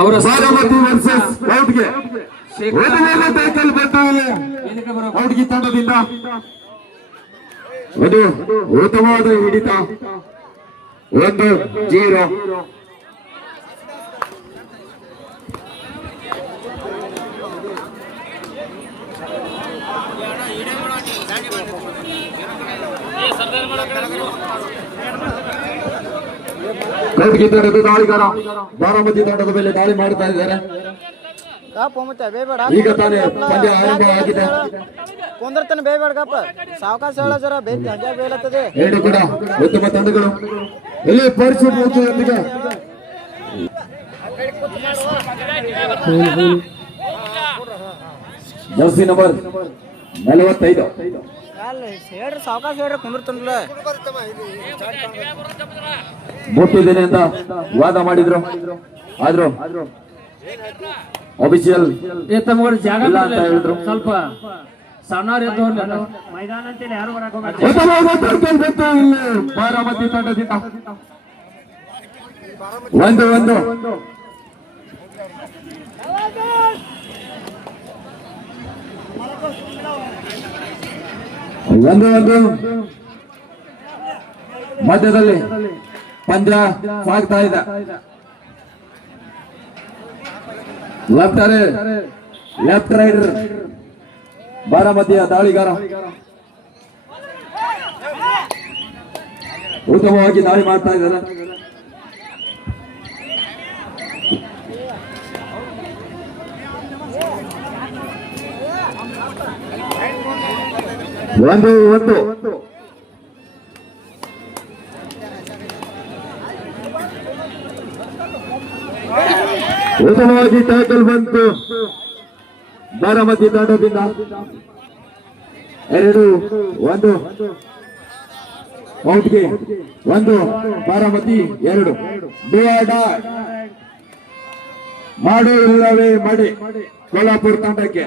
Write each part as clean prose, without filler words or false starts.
ಅವರ Baramati versus ಔಟ್ಗೆ cycle ಬಂದು ಔಟ್ಗೆ ತಂಡದಿಂದ ಒಂದು ಉತ್ತಮವಾದ ಹಿಡಿತ 1-0. ಔಟ್ಗೆ ತಂಡದ ದಾಳಿಗಾರ ಬಾರಾಮತಿ ತಂಡದ ಮೇಲೆ ದಾಳಿ ಮಾಡ್ತಾ ಇದ್ದಾರೆ. ಈಗ ತಾನೇ ಪಂದ್ಯ ಆರಂಭ ಆಗಿದೆ. ಕುಂದರ್ತಾನೆ ಬೇಬೇಡಪ್ಪ ಸಾವಕಾಶ ಹೇಳ ಜರ ಬೇಕಿ ಹಂಗೆ ಬೇಲತ್ತದೆ. ಎರಡು ಕೂಡ ಉತ್ತಮ ತಂಡಗಳು. ಇಲ್ಲಿ ಪರಿಸ್ಥಿತಿ ಮುಖ್ಯದೊಂದಿಗೆ ಜರ್ಸಿ ನಂಬರ್ 45 ಹೇಳ್ರಿ ಸಾವಕಾಶ ಹೇಳ್ರಿ ಕುಂದರ್ತಾನಲ್ಲ ಮುಟ್ಟಿದ್ದೇನೆ ಅಂತ ವಾದ ಮಾಡಿದ್ರು. ಆದ್ರೂ ಅಫಿಷಿಯಲ್ ಜಾಗ ಇಲ್ಲ ಅಂತ ಹೇಳಿದ್ರು. ಸ್ವಲ್ಪ ಸಣ್ಣ ಮೈದಾನ ಅಂತೇಳಿ ಯಾರು ಬಾರಾಮತಿ ತಂಡದಿಂದ 1-1. ಮಧ್ಯದಲ್ಲಿ ಪಂದ್ಯ ಸಾಗ್ತಾ ಇದೆ. ಲೆಫ್ಟ್ ರೈಡರ್ ಬಾರಾಮತಿಯ ದಾಳಿಗಾರ ಉತ್ತಮವಾಗಿ ದಾಳಿ ಮಾಡ್ತಾ ಇದ್ದಾರೆ. ಒಂದು ಉತ್ತಮವಾಗಿ ಟ್ಯಾಕಲ್ ಬಂತು ಬಾರಾಮತಿ ತಂಡದಿಂದ. 2-1 ಔಟ್ಗೆ 1 ಬಾರಾಮತಿ 2. ಮಾಡು ಇಲ್ಲವೇ ಮಾಡಿ ಕೊಲ್ಲಾಪುರ ತಂಡಕ್ಕೆ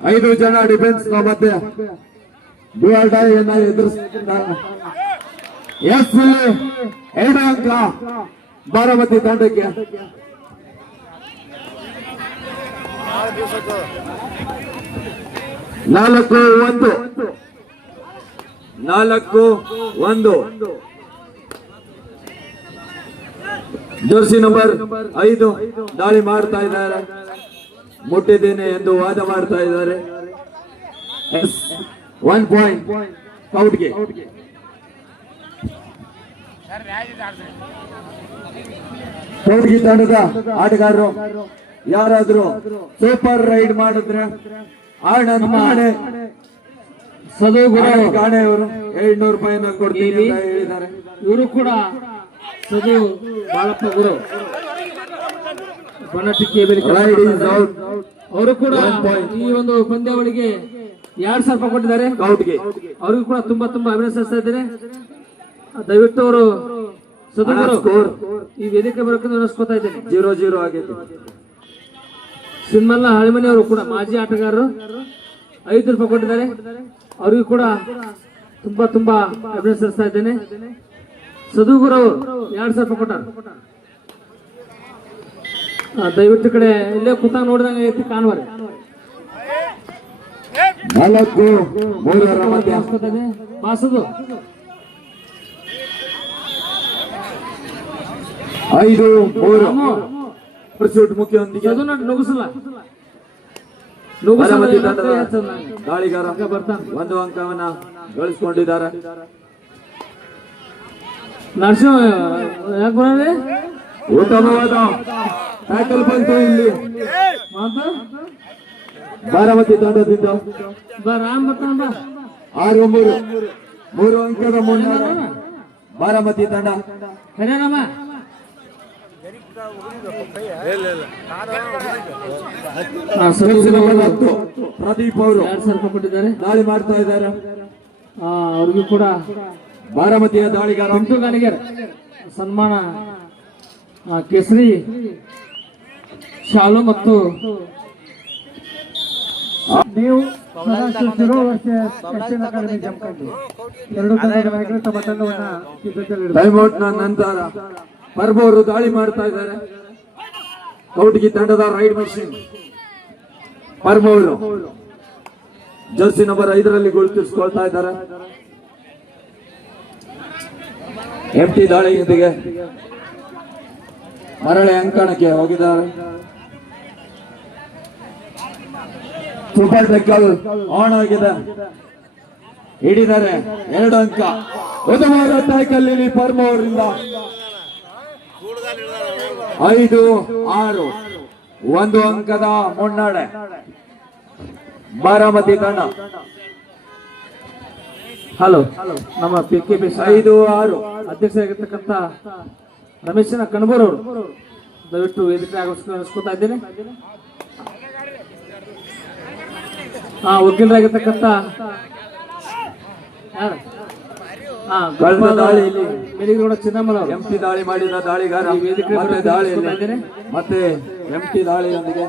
5 ಜನ ಡಿಫೆನ್ಸ್ ಮಧ್ಯೆ ಡಿವಾಲ್ಡಾಯನ್ನ ಎದುರಿಸುತ್ತಿದ್ದಾರೆ. ಎಸ್ ಇಲ್ಲಿ 2 ಅಂಕ ಬಾರಾಮತಿ ತಂಡಕ್ಕೆ. 4-1 ಜರ್ಸಿ ನಂಬರ್ 5 ದಾಳಿ ಮಾಡ್ತಾ ಇದ್ದಾರೆ. ಮುಟ್ಟಿದ್ದೇನೆ ಎಂದು ವಾದ ಮಾಡ್ತಾ ಇದ್ದಾರೆ. 1 ಪಾಯಿಂಟ್ ಔಟ್ಗೆ. ಔಟ್ಗೆ ತಂಡದ ಆಟಗಾರರು ಯಾರಾದ್ರೂ ಸೂಪರ್ ರೈಡ್ ಮಾಡಿದ್ರೆ ಆಣೆ ಸದು ಕಾಣೆ ಅವರು 700 ರೂಪಾಯಿನ ಕೊಡ್ತೀವಿ ಅಂತ ಹೇಳಿದ್ದಾರೆ. ಇವರು ಕೂಡ ಸದು ಬಾಳಪ್ಪ ಗುರು ಅವರು ಕೂಡ ಈ ಒಂದು ಪಂದ್ಯಾವಳಿಗೆ 2,000 ರೂಪಾಯಿ ಕೊಟ್ಟಿದ್ದಾರೆ. ಅವ್ರಿಗೂ ಕೂಡ ತುಂಬಾ ಅಭಿನಂದಿಸ್ತಾ ಇದ್ದೇನೆ. ದಯವಿಟ್ಟು ಅವರು ಸದುಗುರು ಈ ವೇದಿಕೆ ಬರೋಕೆ ಅನಿಸ್ಕೊತಾ ಇದ್ದೇನೆ. 0-0 ಆಗೈತೆ. ಸಿನ್ಮಲ್ಲ ಹಳಿಮನಿ ಅವರು ಕೂಡ ಮಾಜಿ ಆಟಗಾರರು 5 ರೂಪಾಯಿ ಕೊಟ್ಟಿದ್ದಾರೆ. ಅವರಿಗೂ ಕೂಡ ತುಂಬಾ ಅಭಿನಂದಿಸ್ತಾ ಇದ್ದೇನೆ. ಸದುಗುರು ಅವರು 2,000 ರೂಪಾಯಿ ಕೊಟ್ಟಾರ. ದಯವಿಟ್ಟು ಕಡೆ ಇಲ್ಲೇ ಕೂತಾಗ ನೋಡಿದಂಗೆ ಐತಿ ಕಾಣುವರೆ. 4-3 ಬಾಸದು 5-3 ಮುಖ್ಯದೊಂದಿಗೆ ನುಗ್ಗಿಸಲ್ಲ ದಾಳಿಗಾರ 1 ಅಂಕವನ್ನ ಗಳಿಸಿಕೊಂಡಿದ್ದಾರೆ. ನರಸಿಂಹ ಯಾಕೆ ಬರೋದೇ ಉತ್ತಮವಾದ ಟ್ಯಾಕಲ್ ಬಂತು ಇಲ್ಲಿ ಬಾರಾಮತಿ ತಂಡದಿಂದ. 6-3 ಅಂಕದ ಮುನ್ನಡೆ ಬಾರಾಮತಿ ತಂಡ. ಪ್ರದೀಪ್ ಅವರು 2,000 ರೂಪಾಯಿ ಕೊಟ್ಟಿದ್ದಾರೆ. ದಾಳಿ ಮಾಡ್ತಾ ಇದ್ದಾರೆ. ಅವ್ರಿಗೂ ಕೂಡ ಬಾರಾಮತಿಯ ದಾಳಿಗಾರ ಸನ್ಮಾನ ಕೇಸರಿ ಶಾಲು ಮತ್ತು ನೀವು ಎರಡು ತಮ್ಮ ತಂಡವನ್ನ ಟೈಮ್ ಔಟ್ ನಂತರ ಪರ್ಬು ಅವರು ದಾಳಿ ಮಾಡ್ತಾ ಇದ್ದಾರೆ. ಕೌಟಗಿ ತಂಡದ ರೈಡ್ ಮಿಷನ್ ಪರ್ಮೂರು ಜರ್ಸಿ ನಂಬರ್ 5ರಲ್ಲಿ ಗುರುತಿಸಿಕೊಳ್ತಾ ಇದ್ದಾರೆ. ಎಂಟಿ ದಾಳಿಯೊಂದಿಗೆ ಮರಳಿ ಅಂಕಣಕ್ಕೆ ಹೋಗಿದ್ದಾರೆ. ಸೂಪರ್ ಟೆಕ್ಕಲ್ ಆನ್ ಆಗಿದೆ, ಹಿಡಿದರೆ 2 ಅಂಕ. ಉತ್ತಮವಾದ ಟ್ಯಾಕಲ್ ಇಲ್ಲಿ ಪರ್ಮೂರಿಂದ 5-6 1 ಅಂಕದ ಮುನ್ನಡೆ ಬಾರಾಮತಿ ತಂಡ. ಹಲೋ, ನಮ್ಮ PKP 5-6 ಅಧ್ಯಕ್ಷರಾಗಿರ್ತಕ್ಕಂಥ ರಮೇಶನ ಕಣಬೂರ್ ಅವರು ದಯವಿಟ್ಟು ವೇದಿಕೆ ಆಗಮಿಸ್ಕೊತಾ ಇದ್ದೇನೆ. ವಕೀಲರಾಗಿರ್ತಕ್ಕಂಥ ಕಳೆದ ದಾಳಿಯಲ್ಲಿ ಮೇಲಿಗೌಡ ಚಿನ್ನಮ್ಮನ ಅವರು ಎಂಟಿ ದಾಳಿ ಮಾಡಿದ ದಾಳಿಗಾರ ಮತ್ತೆ ದಾಳಿಯಲ್ಲಿ ಮತ್ತೆ ಎಂಟಿ ದಾಳಿಯೊಂದಿಗೆ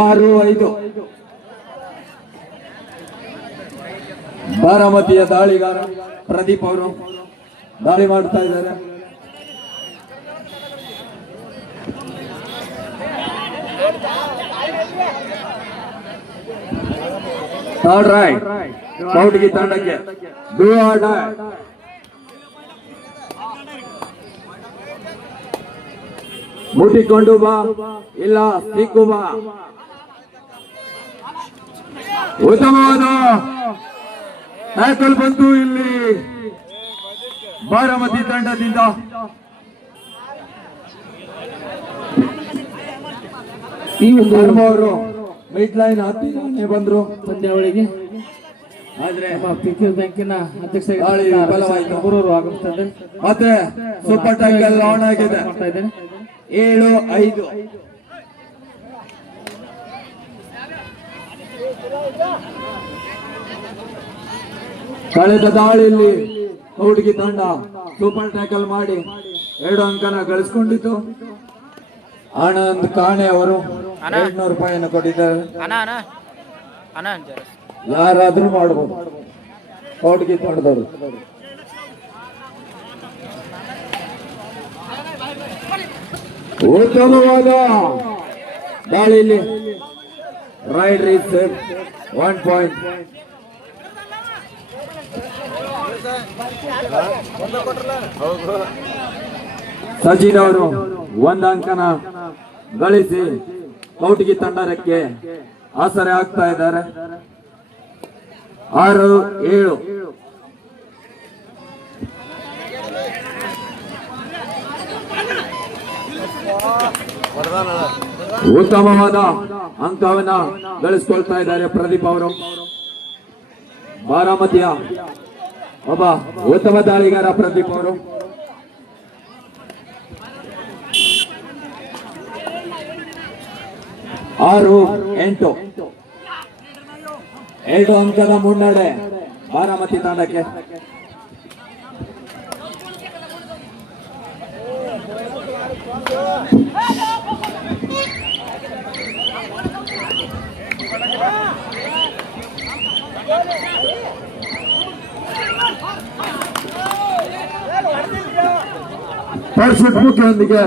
6-5 ಬಾರಾಮತಿಯ ದಾಳಿಗಾರ ಪ್ರದೀಪ್ ಅವರು ದಾಳಿ ಮಾಡ್ತಾ ಇದ್ದಾರೆ. ಥರ್ಡ್ ರೈಟ್ ಕೌಟಗಿ ತಂಡಕ್ಕೆ ಡೂ ಆರ್ ಡೈ. ಮುಟ್ಟಿಕೊಂಡು ಬಾ ಇಲ್ಲ ಸಿಕ್ಕು ಬಾ. ಉತ್ತಮವಾದ ಟ್ಯಾಕಲ್ ಬಂತು ಇಲ್ಲಿ ಬಾರಾಮತಿ ತಂಡದಿಂದ. ಈ ಒಂದು ಅವರು ಮಿಡ್ ಲೈನ್ ಹತ್ತಿರನೇ ಬಂದ್ರು ಪಂದ್ಯಾವಳಿಗೆ ಆದ್ರೆ ನಮ್ಮ PKP ಬ್ಯಾಂಕಿನ ದಾಳಿ ವಿಫಲವಾಯಿತು. ಅಧ್ಯಕ್ಷರು ಆಗಮಿಸ್ತಾ ಇದ್ದಾರೆ. ಮತ್ತೆ ಸೂಪರ್ ಟ್ಯಾಕಲ್ ಆನ್ ಆಗಿದೆ. ಮಾಡ್ತಾ ಇದ್ದೇನೆ. 7-5 ಕಳೆದ ದಾಳಿಯಲ್ಲಿ ಕೌಟಗಿ ತಂಡ ಸೂಪರ್ ಟ್ಯಾಕಲ್ ಮಾಡಿ 2 ಅಂಕನ ಗಳಿಸಿಕೊಂಡಿತ್ತು. ಆನಂದ್ ಕಾಣೆ ಅವರು 200 ರೂಪಾಯಿಯನ್ನು ಕೊಟ್ಟಿದ್ದಾರೆ. ಯಾರಾದ್ರೂ ಮಾಡಬಹುದು ಕೌಟಗಿ ತಂಡದವರು. ಉತ್ತಮವಾದ ದಾಳಿಯಲ್ಲಿ ರೈಡ್ ರೀಚ್ 1 ಪಾಯಿಂಟ್. ಸಚಿನ್ ಅವರು 1 ಅಂಕನ ಗಳಿಸಿ ಕೌಟಗಿ ತಂಡಕ್ಕೆ ಆಸರೆ ಆಗ್ತಾ ಇದ್ದಾರೆ. 6-7 ಉತ್ತಮವಾದ ಅಂಕವನ್ನ ಗಳಿಸಿಕೊಳ್ತಾ ಇದ್ದಾರೆ ಪ್ರದೀಪ್ ಅವರು. ಬಾರಾಮತಿಯ ಒಬ್ಬ ಉತ್ತಮ ದಾಳಿಗಾರ ಪ್ರದೀಪ್ ಅವರು. 6-8 2 ಅಂಕದ ಮುನ್ನಡೆ ಬಾರಾಮತಿ ತಂಡಕ್ಕೆ. ಪರ್ಫೆಕ್ಟ್ ಮುಖ್ಯದೊಂದಿಗೆ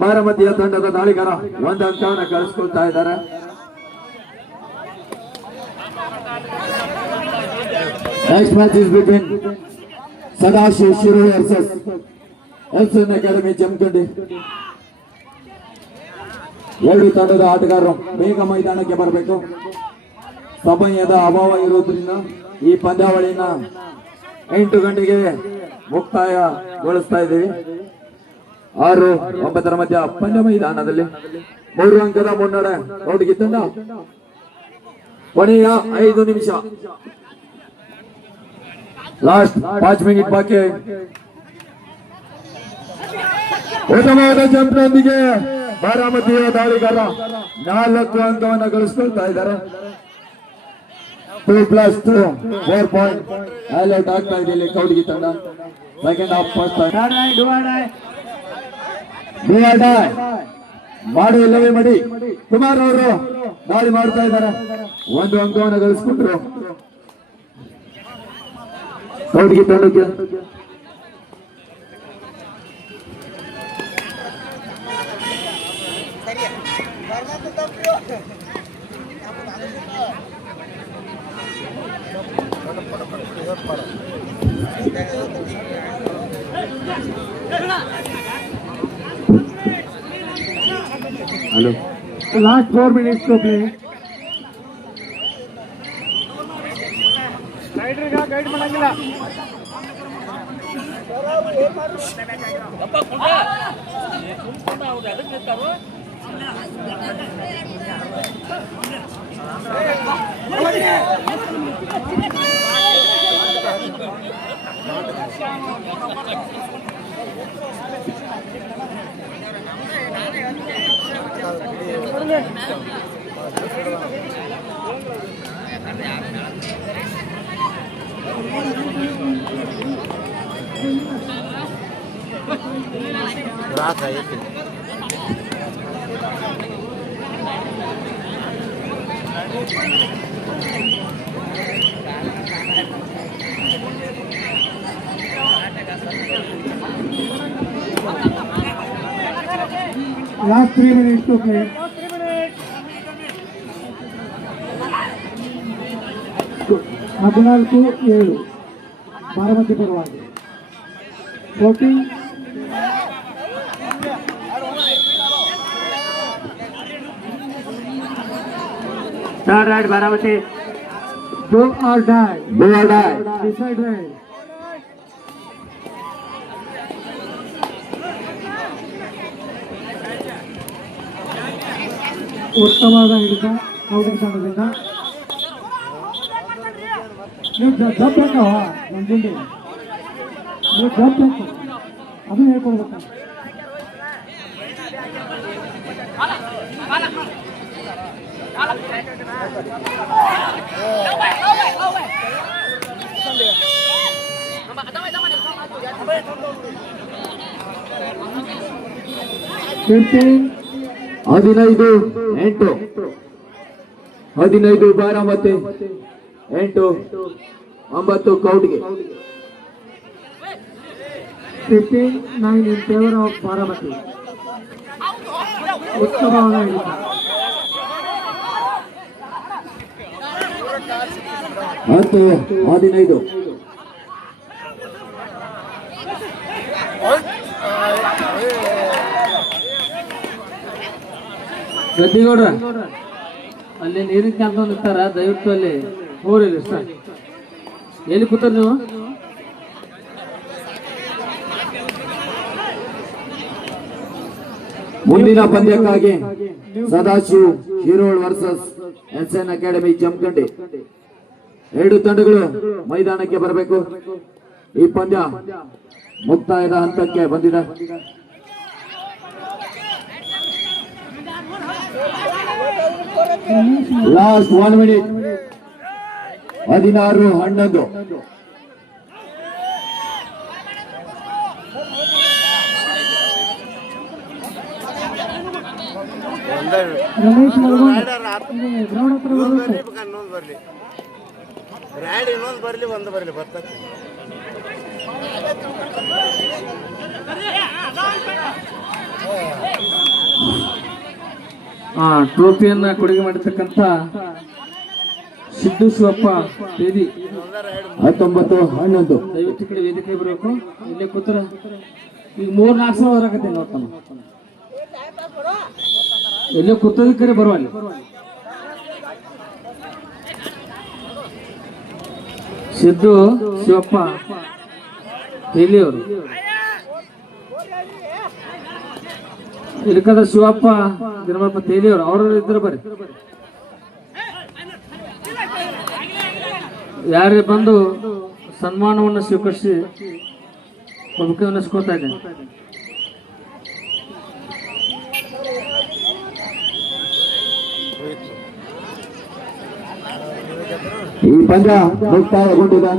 ಬಾರಾಮತಿಯ ತಂಡದ ದಾಳಿಗಾರ 1 ಅಂಕವನ್ನು ಗಳಿಸಿಕೊಳ್ತಾ ಇದ್ದಾರೆ. Next match is between Sadashiv Shiru versus ಎಲ್ಸನ್ ಅಕಾಡೆಮಿ ಜಮಖಂಡಿ. 2 ತಂಡದ ಆಟಗಾರರು ಬೇಗ ಮೈದಾನಕ್ಕೆ ಬರಬೇಕು. ಸಮಯದ ಅಭಾವ ಇರುವುದರಿಂದ ಈ ಪಂದ್ಯಾವಳಿನ 8 ಗಂಟೆಗೆ ಮುಕ್ತಾಯಗೊಳಿಸ್ತಾ ಇದ್ದೀವಿ. 6-9 ಮಧ್ಯ ಪಂದ್ಯ ಮೈದಾನದಲ್ಲಿ 3 ಅಂಕದ ಮುನ್ನಡೆ ಕೌಟಗಿ ತಂಡ. ಕೊನೆಯ 5 ನಿಮಿಷ, ಲಾಸ್ಟ್ 5 ಮಿನಿಟ್ ಬಾಕಿ. ಉತ್ತಮವಾದ ಜಂಪ್ನೊಂದಿಗೆ ಬಾರಾಮತಿಯ ದಾಳಿಗಾರ 4 ಅಂಕವನ್ನು ಗಳಿಸಿಕೊಳ್ತಾ ಇದ್ದಾರೆ. 2+2 4 ಪಾಯಿಂಟ್ ಹೈಲೈಟ್ ಆಗ್ತಾ ಇದೆ ಇಲ್ಲಿ ಕೌಟಗಿ ತಂಡ. ಸೆಕೆಂಡ್ ಹಾಫ್ ಫಸ್ಟ್ ಮಾಡಿ ಇಲ್ಲವೇ ಮಾಡಿ. ಕುಮಾರ್ ಅವರು ದಾಳಿ ಮಾಡ್ತಾ ಇದ್ದಾರೆ. 1 ಅಂಕವನ್ನು ಗಳಿಸಿಕೊಂಡ್ರು ಕೌಟಗಿ ತಂಡಕ್ಕೆ. Hello, Last 4 minutes to play. Guide ಮಾಡಂಗಿಲ್ಲ. Last 3 minutes to play. ಹದಿನಾಲ್ಕು 7 ಬಾರಾಮತಿ ಪರವಾಗಿ 14. Third right Baramati. Do or die. Do or die. Decide right. ಉತ್ತಮವಾದ ಹಿಡಿತ ಕೌಟಿಂಗ್ ತಂಡದಿಂದ. ನೀವು ಜಪ್ ಹಾಕವ ನಂಜುಂಡಿ, ನೀವು ಜಪ್ ಹಾಕ ಅದು ಹೇಳ್ಕೊಡ್ಬೇಕು. ಹದಿನೈದು 8 15 Baramati 8 9 ಕೌಟ್ಗೆ. 15-9 in favor of Baramati. ಉತ್ತಮವಾದ ಹಿಡಿತ. ಮತ್ತು 15 ಗದ್ದಿಗೌಡ್ರ ಅಲ್ಲಿ ನೀರಿನ ಕ್ಯಾಂಪ್ ನಿಂತಾರ, ದಯವಿಟ್ಟು ಅಲ್ಲಿ ಹೋಗ್ರಿ ಸರ್. ಎಲ್ಲಿ ಕೂತಾರ ನೀವು? ಮುಂದಿನ ಪಂದ್ಯಕ್ಕಾಗಿ Sadashiv Shirol versus SN academy Jamkhandi ಎರಡು ತಂಡಗಳು ಮೈದಾನಕ್ಕೆ ಬರಬೇಕು. ಈ ಪಂದ್ಯ ಮುಕ್ತಾಯದ ಹಂತಕ್ಕೆ ಬಂದಿದೆ. Last 1 minute 16-11. ರಮೇಶ್ ಗ್ರೌಂಡ್ ಹತ್ರ ಬರುತ್ತೆ. ಟ್ರೋಫಿಯನ್ನ ಕೊಡುಗೆ ಮಾಡಿರ್ತಕ್ಕಂಥ ಸಿದ್ದು ಶಿವಪ್ಪ ಬೇದಿ 19-11. ದಯವಿಟ್ಟು ಈ ಕಡೆ ವೇದಿಕೆ ಬರಬೇಕು. ಇಲ್ಲೇ ಕೂತರ ಈಗ 3-4 ಸಲ ಹೊರಕತ್ತೆ ನೋಡ್ತಾನ. ಎಲ್ಲೇ ಕೂತದ ಕಡೆ ಬರುವಲ್ಲಿ. ಸಿದ್ದು ಶಿವಪ್ಪ ಬೇದಿ ಅವರು ಇಲ್ಕದ ಶಿವಪ್ಪ ಗಿರಮಪ್ಪ ತೇಲಿಯವರು ಅವರು ಇದ್ರು ಬರ್ರಿ. ಯಾರೇ ಬಂದು ಸನ್ಮಾನವನ್ನು ಸ್ವೀಕರಿಸಿ ಮುಖ್ಯ ಅನ್ನಿಸ್ಕೊತಾ ಇದ್ದೇನೆ. ಈ ಪಂದ್ಯ ಮುಕ್ತಾಯಗೊಂಡಿದೆ.